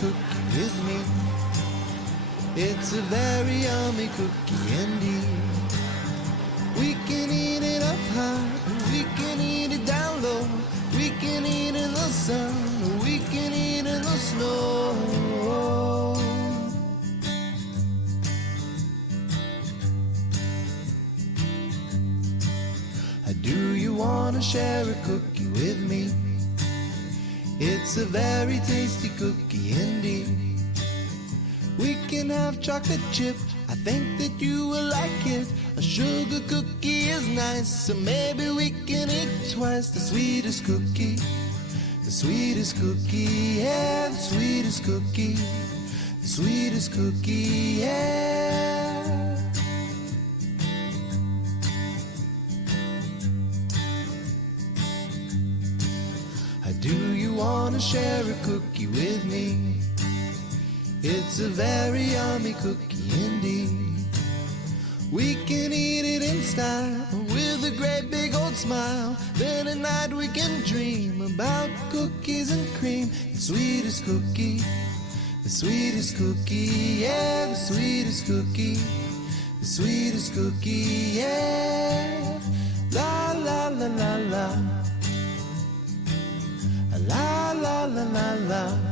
cookie with me. It's a very yummy cookie indeed. We can eat it up high, we can eat it down low, we can eat in the sun, we can eat in the snow. Do you want to share a cookie with me? It's a very tasty cookie indeed. We can have chocolate chip, I think that you will like it. A sugar cookie is nice, so maybe we can eat twice. The sweetest cookie, the sweetest cookie, yeah, the sweetest cookie, the sweetest cookie, yeah. Do you want to share a cookie with me? It's a very yummy cookie indeed. We can eat it in style with a great big old smile. Then at night we can dream about cookies and cream. The sweetest cookie, the sweetest cookie, yeah, the sweetest cookie, the sweetest cookie, yeah. La la la la la, la la la la la.